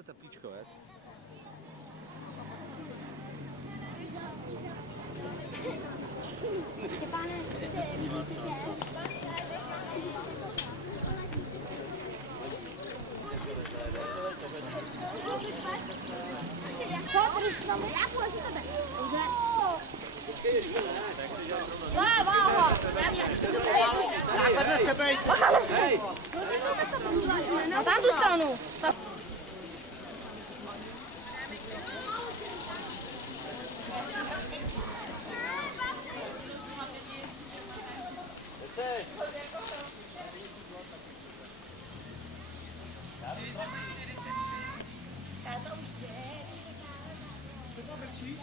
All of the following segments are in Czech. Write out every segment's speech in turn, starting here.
se tepíčko, je? Štěpáne, na tam tu stranu. Táta už jde. Co to mlčí?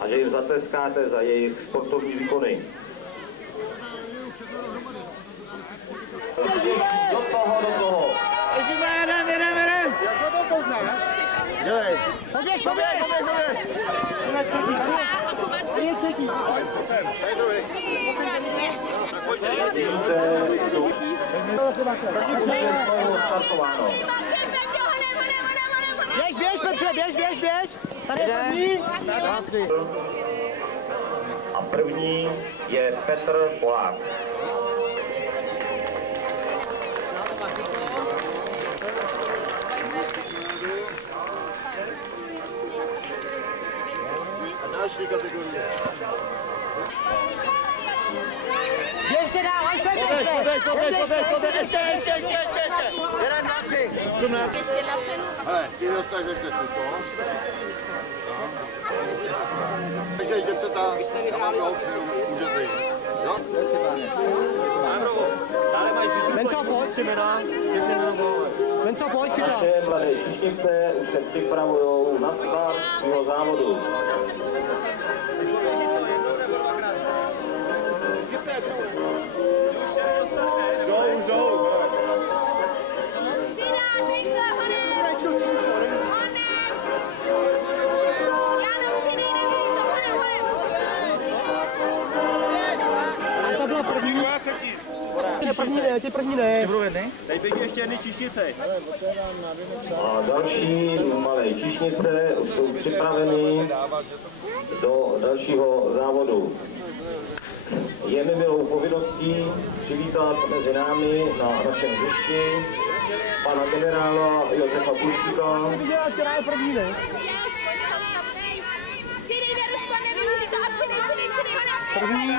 A že jim zatleskáte za jejich sportovní výkony. Do toho. Jedem. Jak to pozná? Dělej. Poběž. Je třetí. Tady druhý. Běž, Petře, běž. Tady je první. A první je Petr Polák. A další kategorie. Běžte dál, Poběž. Ještě. 1, 2, 3. 18. Hele, ty dostaneš ještě tuto. Takže jděte tam, já mám opřiju, můžete jít. Jo? Venco, pojď, chytat. Naše mladé číšnice už se připravujou na start svého závodu. Jdou. To byla první. Ty první ne. Tady běží ještě jedny číšnice. A další malé číšnice jsou připraveny do dalšího závodu. Je mi milou povinností přivítat mezi námi na našem hřišti pana generála Josefa Půjčíka. Která je první, ne? První.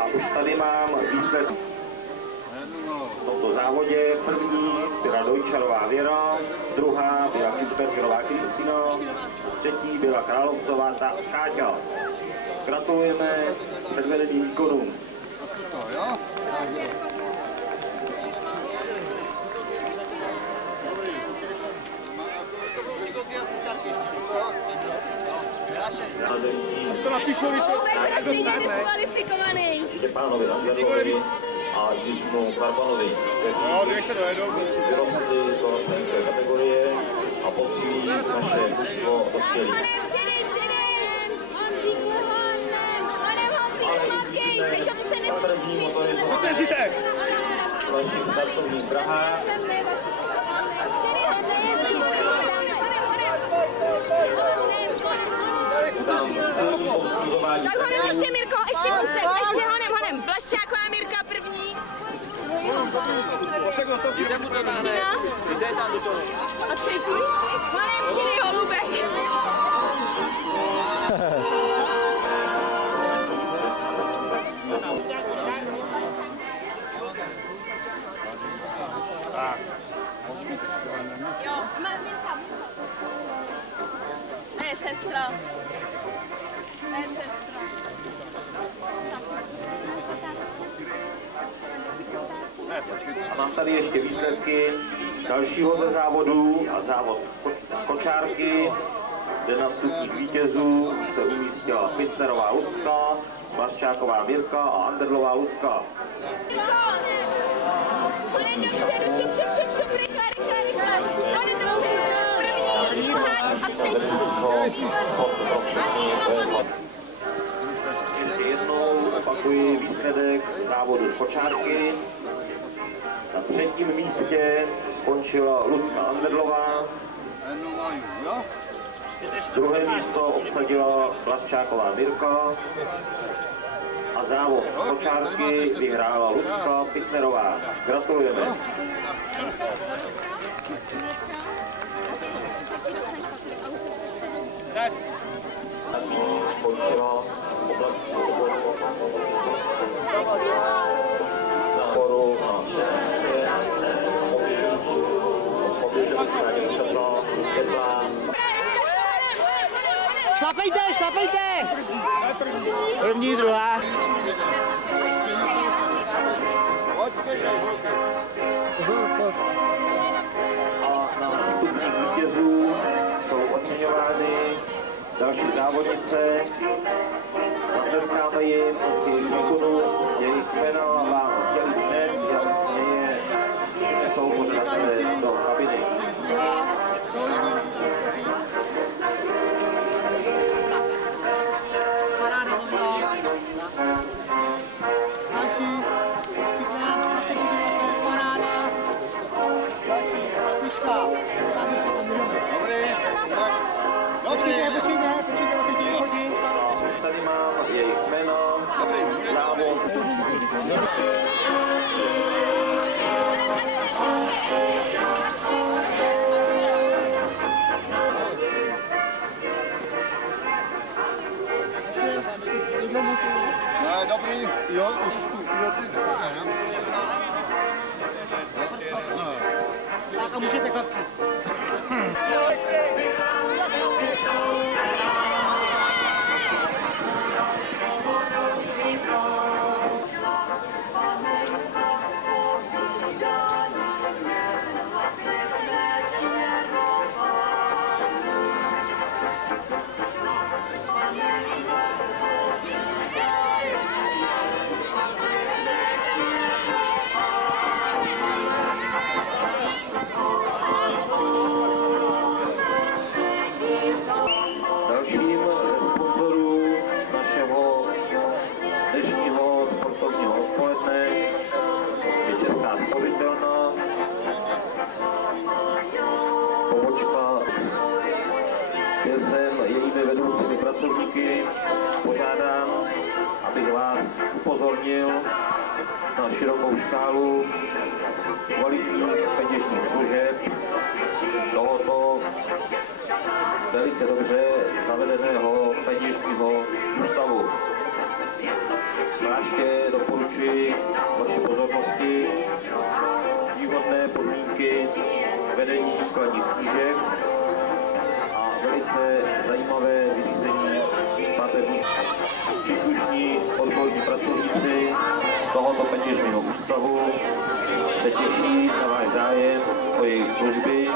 A už tady mám výsledek v tomto závodě. První byla Dojčarová Věra, druhá byla Kisbergerová Kristýna, třetí byla Královcová Káťa. Gratulujeme předvedeným výkonům. To napíšu, Štěpánovi Andrlovi a týmu Karbanovi, kteří vyrostli do ročenské kategorie a posílí naše mužstvo dospělých. Co držíte? Dalším startovních drahách. Tak honem ještě, Mirko, ještě kousek, ještě honem. Blaščáková Mirka první. Tina. A třetí. Honem, přidej holubek. Jo, Mirka. Ne, sestra. A mám tady ještě výsledky dalšího ze závodů a závod kočárky, kde na vstupních vítězů se umístila Pitnerová Lucka, Blaščáková Mirka a Anderlová Lucka. Ještě jednou opakuji výsledek závodu z kočárky. Na třetím místě skončila Lucka Anderlová. Druhé místo obsadila Blaščáková Mirka. A závod z kočárky vyhrála Lucka Pitnerová. Gratulujeme. Skončila oblastní náboru na Šlapejte! První, druhá. A na vstupních vítězů jsou oceňovány další závodnice. Zatleskáme jim z jejich výkonu, jejich jména vám sdělit hned, že jsou pořadané do kabiny. Tady mám jejich jméno, závod. Ne, dobrý, jo, už tu věci. Tak a můžete chlapci. Dalším ze sponzorů našeho dnešního sportovního odpoledne je Česká splavitelna, pobočka. Já jsem jejími vedoucími pracovníky, požádám, abych vás upozornil na širokou škálu kvalitních peněžních služeb tohoto velice dobře zavedeného peněžního ústavu. Zvláště doporučuji vaši pozornosti výhodné podmínky vedení vkladních knížek a velice zajímavé vyřízení platebních. Příslušní odborní pracovníci tohoto peněžního ústavu se těší na váš zájem o jejich služby.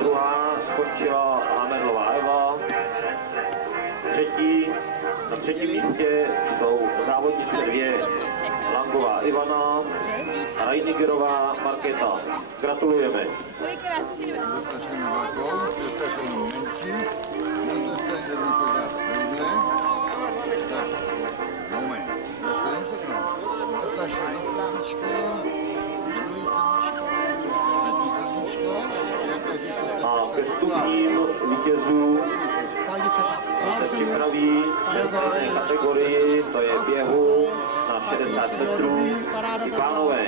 druhá skončila Hamerlová Eva. Na třetím místě jsou závodnice dvě, Langová Ivana a Reinigerová Markéta. Gratulujeme. Zastačíme velkou, zastačíme menší, zastačíme jednu to dát takhle. Tak, moment, zastačíme všechno. Zastačíme do strávičko, druhý srdíčko, A ke stupním vítězů se připraví v kategorii, to je běhu na 60 metrů, i pánové.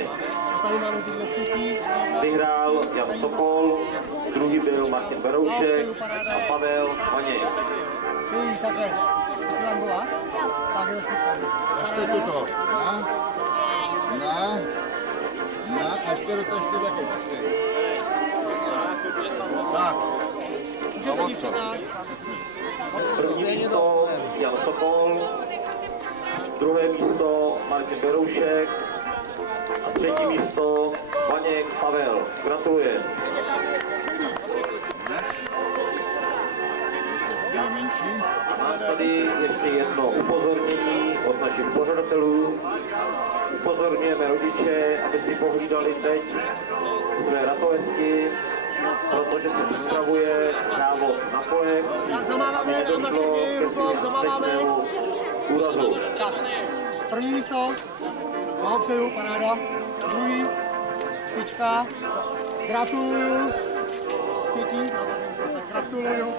Vyhrál Jan Sokol, druhý byl Martin Beroušek a Pavel Maněk. Takhle, jsi Langová? Tak je to ještě tuto, na, a ještě taky, tak. První místo Jan Sokol, druhé místo Martin Beroušek a třetí místo Maněk Pavel. Gratulujem. Mám tady ještě jedno upozornění od našich pořadatelů. Upozorňujeme rodiče, aby si pohlídali teď své ratolesti, protože se připravuje závod na kolech. Tak zamáváme, tam na všechny rukou, zamáváme. Úrazu. Tak, první místo, blahopřeju, paráda. Druhý, tyčka, gratuluju. Třetí, gratuluju.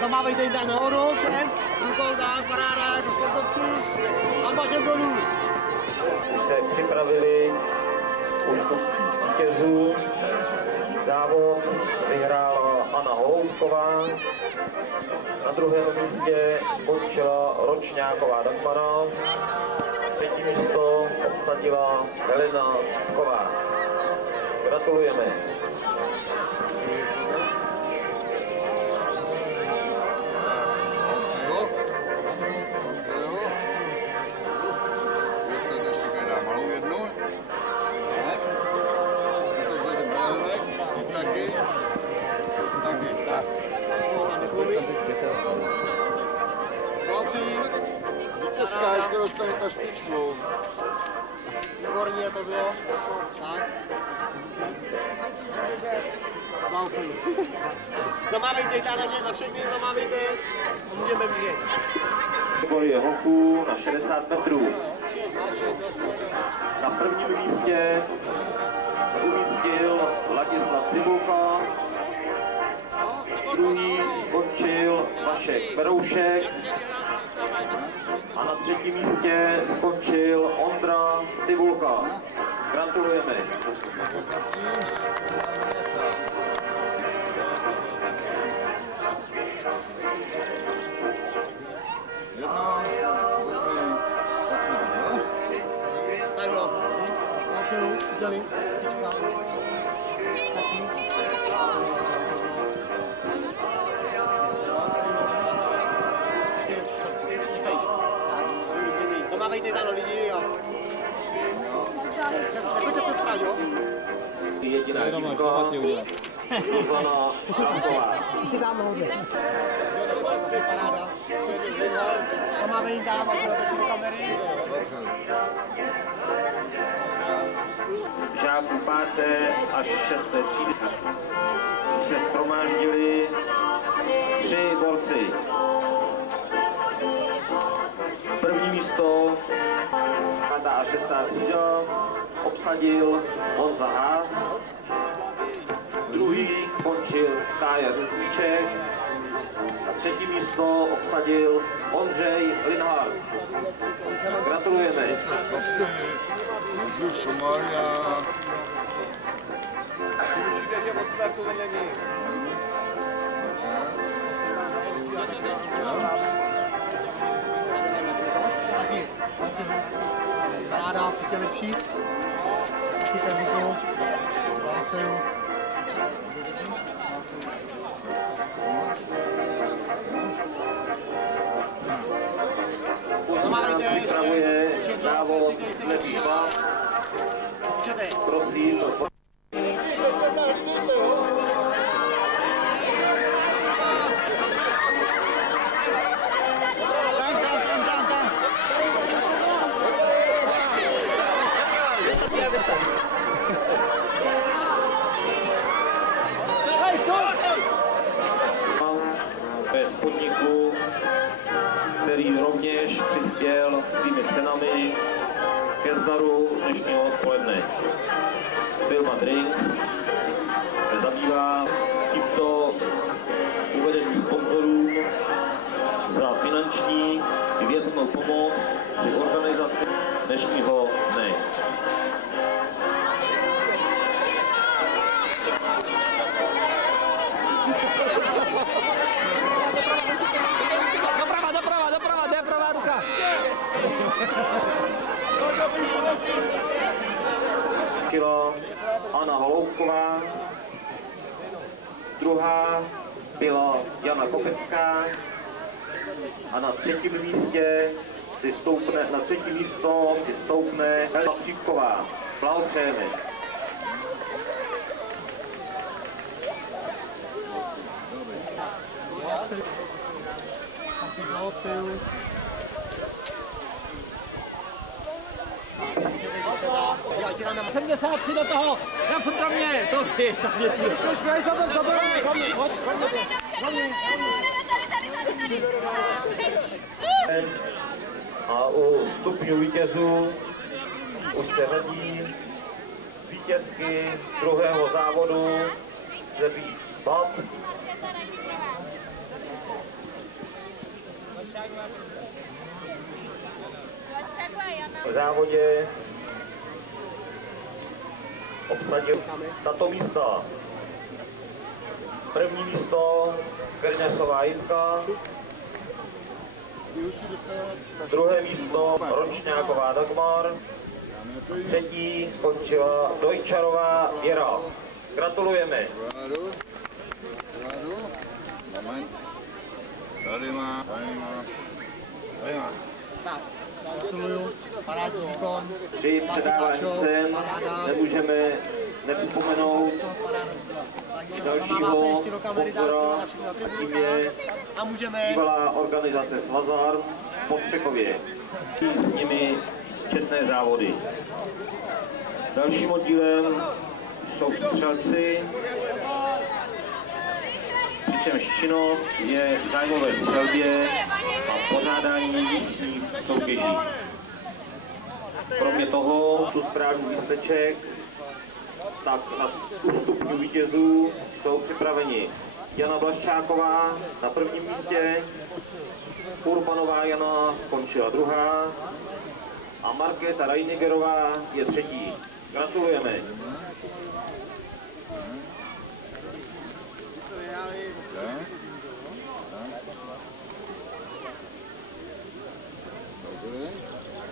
Zamávejte jim tak nahoru, všem. Rukou tak, paráda, jako sportovci. A mažem dolů. Se připravili už vítězů. Závod vyhrála Anna Holoubková. Na druhém místě skončila Ročňáková Dagmara. Třetí místo obsadila Helena Sková. Gratulujeme. Vítězka ještě dostane ta špičku. Výborně to bylo. Tak. Blahopřeju. Zamávejte tady na všechny, zamávejte a můžeme běžet. Kategorie hoků na 60 metrů. Na prvním místě umístil Ladislav Cibulka, druhý skončil Vašek Beroušek a na třetím místě skončil Ondra Cibulka. Gratulujeme. Tak bylo. Blahopřeju, udělím. Tyčka. Taky. Zamávejte tam lidi a... Nebudete přesprát, jo? Jediná dívka, Zuzana Franková. Si dám hodně. Paráda. Zamávejte tam, a točit do kamery. Žáků 5. až 6. třídy se shromáždili 3 borci. První místo 5. a 6. třída obsadil Honza Haas, druhý končil Kája Řezníček a třetí místo obsadil Ondřej Linhart. Gratulujeme. Paráda, příště lepší. Taky každýko. Blahopřeju. Zamávejte. Připravuje závod Slepý 2. Prosím, firma Drinks se zabývá tímto uvedeným sponzorům za finanční i věcnou pomoc při organizaci dnešního dne. Doprava, ruka! Kilo Anna Holoubková, druhá byla Jana Kopecká a na třetím místě si stoupne Hela Střípková. Blahopřejeme. Blahopřeju. 73 do toho, na futramě, to víš, tak je A u stupňů vítězů už se řadí vítězky druhého závodu se být Bob. V závodě obsadil tato místa. První místo Krněsová Jitka, druhé místo Rončňáková Dagmar, třetí skončila Dojčarová Věra. Gratulujeme. Tady má. Gratuluju, parádní výkon. Při předávání cen nemůžeme nepřipomenout dalšího sponzora, a tím je bývalá organizace Svazar v Postřechově. S nimi četné závody. Dalším oddílem jsou střelci, přičemž činnost je v zájmové střelbě a pořádání místních soutěží. Kromě toho, tu správný lísteček, tak na stupňu vítězů jsou připraveni Jana Blaščáková na prvním místě, Urbanová Jana skončila druhá a Markéta Reinigerová je třetí. Gratulujeme.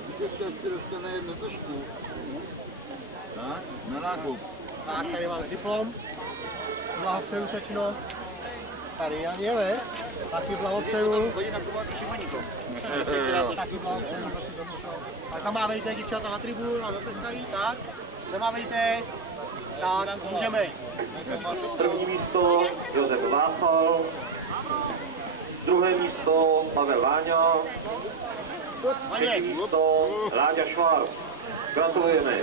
Vítězka si dostane jednu trošku. Tak, na nákup. Tak, tady máme diplom. Blahopřeju, slečno. Tady Jan Jele. Taky blahopřeju. Chodí nakupovat Šimaníko. Taky blahopřeju. Tak tam máme jít děvčata na tribunu, na zatleskají, tak. Tam máme jít, tak můžeme. První místo Josef Váchal, druhé místo Pavel Váňa, třetí místo Láďa Švarc. Gratulujeme.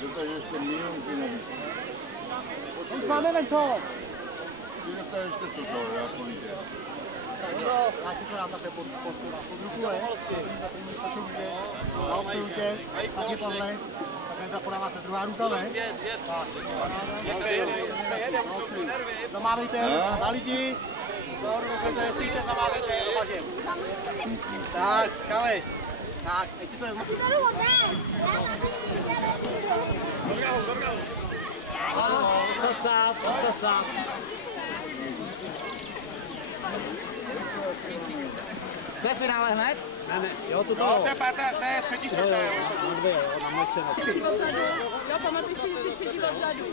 Dotažeš ten milionky navíc. Už máme venco. Ty dotažeš toto, jako víte. Tak jo, já si to dám takhle pod ruku, ne? Za první stačově. Blahopřeju tě, taky Pavle. Takhle podává se druhá ruka, ne? Tak. Zamávejte na lidi. Dokud se nestýjte, zamávejte opažem. Tak, Kaves. Tak, teď si to nemusí. Stát. Ve finále hned? Ne, jo, to No, to je třetí čtvrtá, jo. Jo, pamatuj si třetí vzadu.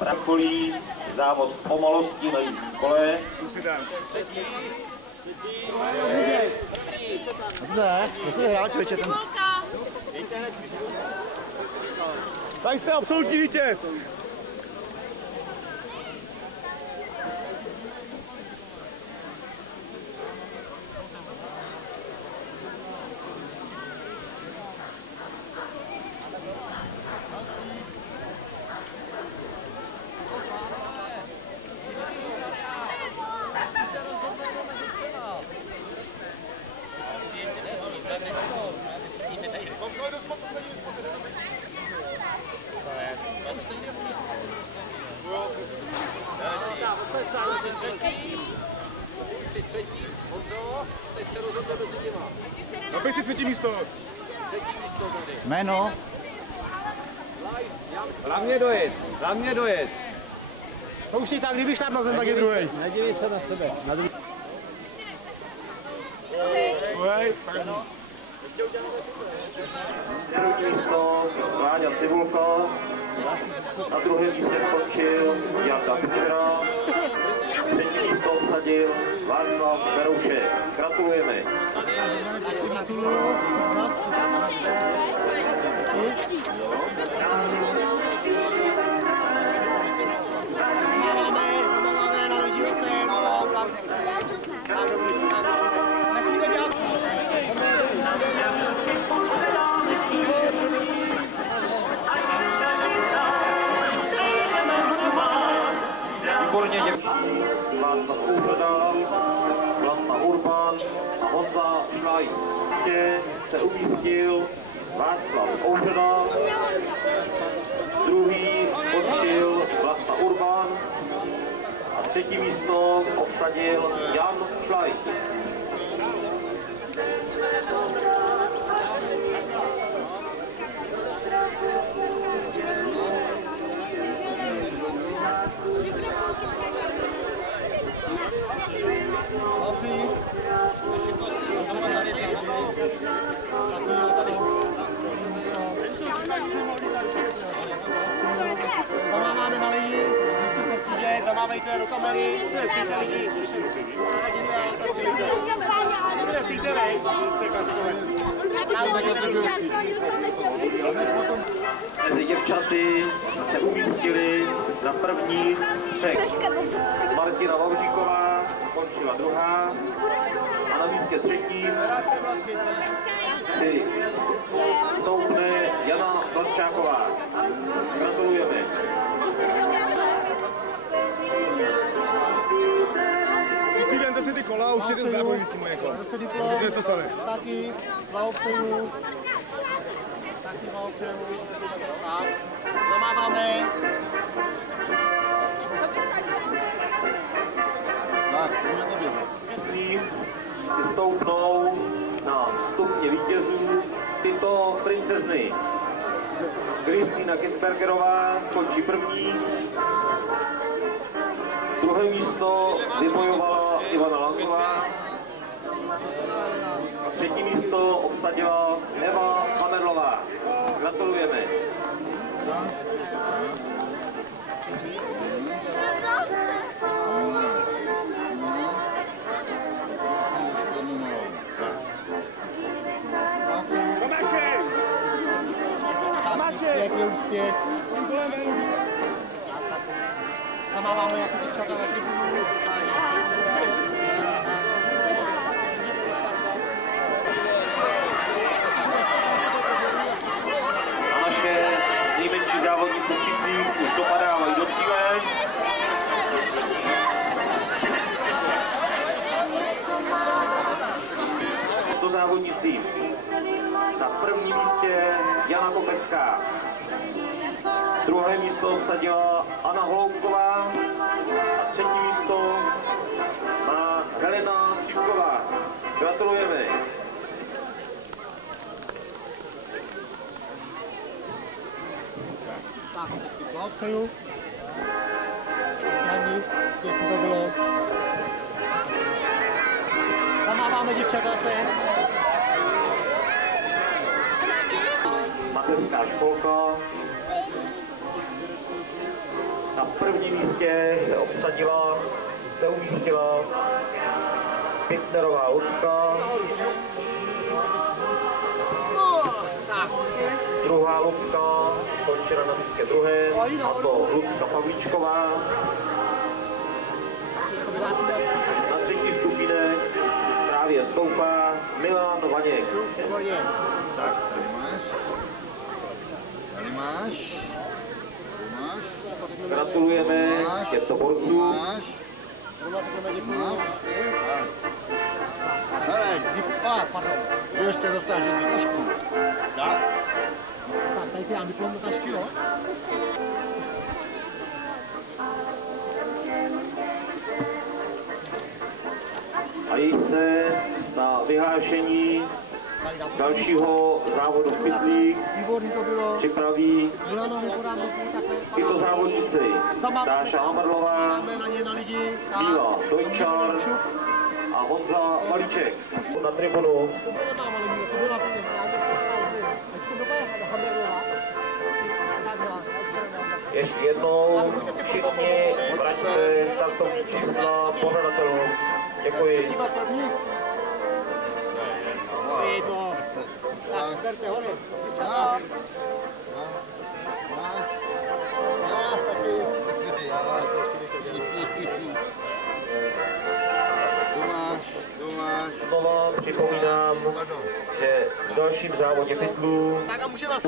Vrcholí závod v pomalosti na jízdním kole. Ne, to je hráč, člověče. Tak jste absolutní vítěz. Třetí, Honzo, teď se rozhodne mezi nima. Napiš si třetí místo. Třetí místo tady. Jméno? Hlavně dojet. To už si tak, kdyby šláp na zem, tak je druhý. Nedívej se na sebe. Na druhý. Druhé místo Váňa Cibulka, na druhém místě skončil Jarda Kučera, třetí místo obsadil Václav Beroušek. Gratulujeme. Zamáváme, nalidíme se, tak dobrý, tak nesmíte dělat. Výborně děkuji. Václav Úhrda, Vlasta Urban a Honza Šlajs. Se umístil Václav Úhrda, druhý skončil Vlasta Urban a třetí místo obsadil Jan Šlajs. Zamáváme na lidi, musíte se stydět, zamávejte do kamery, se nestýte lidi. Se nestýte lidi, jste kačkové. Mezi děvčaty se umístili na první třech. Martina Vavříková skončila druhá a na místě třetím si stoupne Jana Vlaščáková. Gratulujeme. Vemte si ty kola a určitě to záboj, když si moje kola. Zase diplom, Co stane? taky, blahopřeju. Taky blahopřeju. Tak, zamáváme. Tak, jdeme to běhat. Si stoupnou na stupně vítězů tyto princezny. Kristýna Kinsbergerová skončí první. Druhé místo vybojovala Ivana Lanková. A třetí místo obsadila Eva Hamerlová. Gratulujeme. Pěkný úspěch. Zamáváme asi děvčata na tribunu. A naše nejmenší závodníci všichni už dopadávají do cíle. To závodníci. Na prvním místě Jana Kopecká. Druhé místo obsadila Anna Holoubková a třetí místo má Helena Čipková. Gratulujeme. Tak, blahopřeju. Ani, pěkně to bylo. Zamáváme děvčata se. Mateřská školka. Na prvním místě se umístila Pitnerová Lucka. Druhá Lucka skončila na místě druhé, a to Lucka Pavlíčková. Na třetí stupinek právě stoupá Milan Vaněk. Tak, tady máš. Tady máš. Gratulujeme těmto borcům. Hele, pardon. ještě dostaneš jednu tašku. Tak? Tak, tady ty mám diplom do tašky, jo? A jí se na vyhlášení dalšího závodu v pytlích Výborný to bylo. připraví Milanovi podám ruku, takhle. tyto závodníci. Dáša Hamrlová, Máme na ně na lidi. Míla Dojčar a Honza Malíček. Na tribunu To nemám, ale Mílo, to byla ještě jednou všichni vraťte startovní čísla pořadatelů. Děkuji. Jedno. Tak, berte hory. Znova připomínám, že v dalším závodě pytlů Tak a může nás...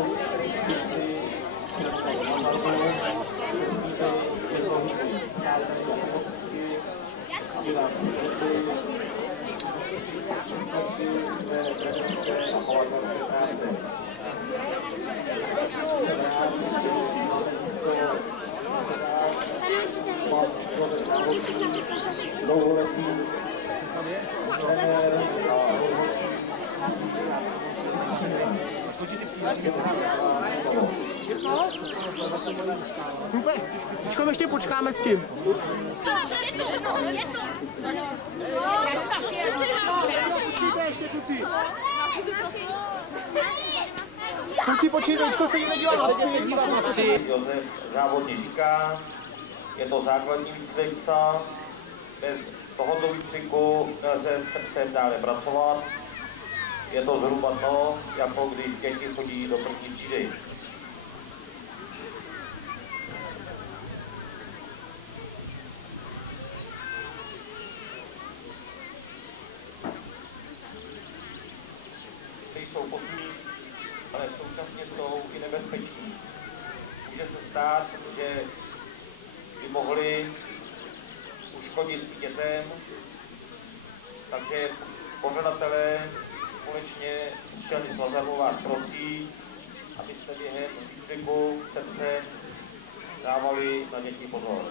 Počkám, ještě počkáme s tím. Kluci, počítejčko se jim nedívat na psy. Josef závodně říká, je to základní výcvik psa, bez tohoto výcviku nelze s psem dále pracovat. Je to zhruba to, jako když děti chodí do první třídy. Ty jsou potlí, ale současně jsou i nebezpeční. Může se stát, že by mohli uškodit i dětem, takže pořadatelé společně s Střelným svazem vás prosí, abyste během výcviku srdce dávali na děti pozor.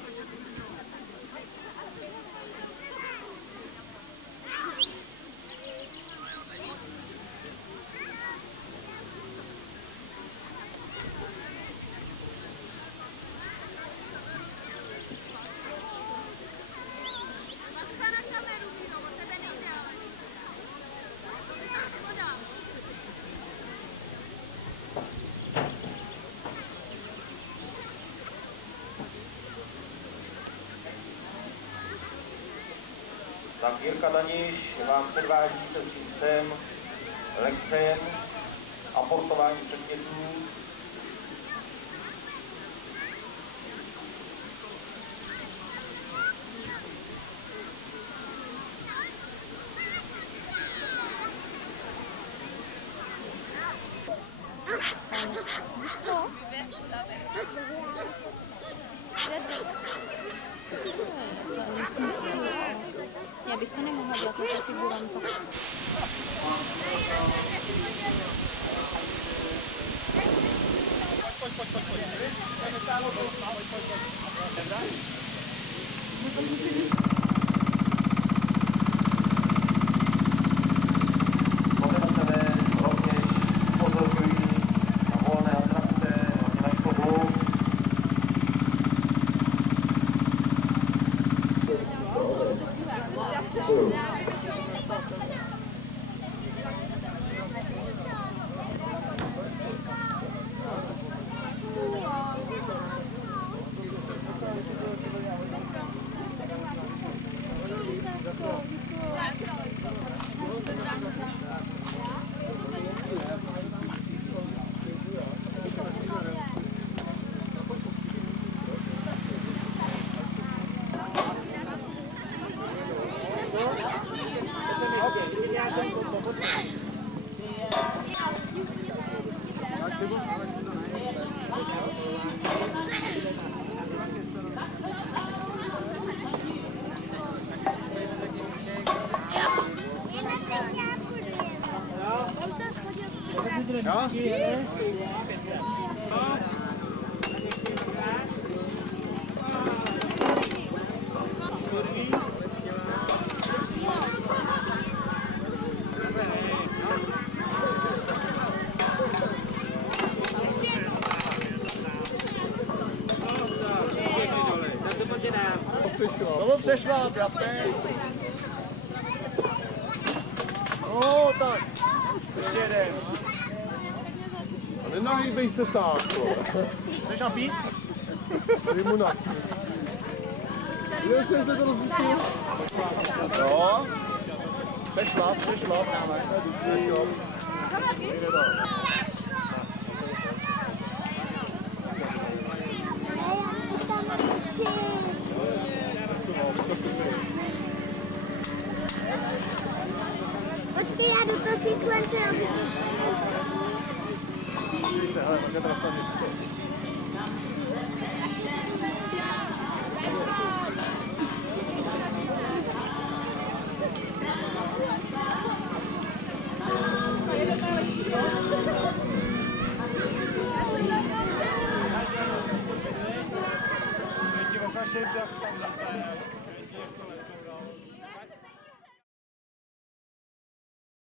Tak Jirka Daniš vám předvádí se svým psem Lexem aportování předmětů. Já bych se nemohla vlastně si budem to. Pořadatelé rovněž upozorňují na volné atrakce, hlavně na škodu. Tomu přešla, jasně. No, tak. Ještě jeden. A nenahýbej se tak, Chceš tam pít? Dej mu na. Jestli se to rozmyslil. Jo. Přešla. Přešla. Jde dál. Počkej, já jdu pro fitlenci, aby Se, hele, takhle teraz tam ještě to. Ukažte, jak tam zase.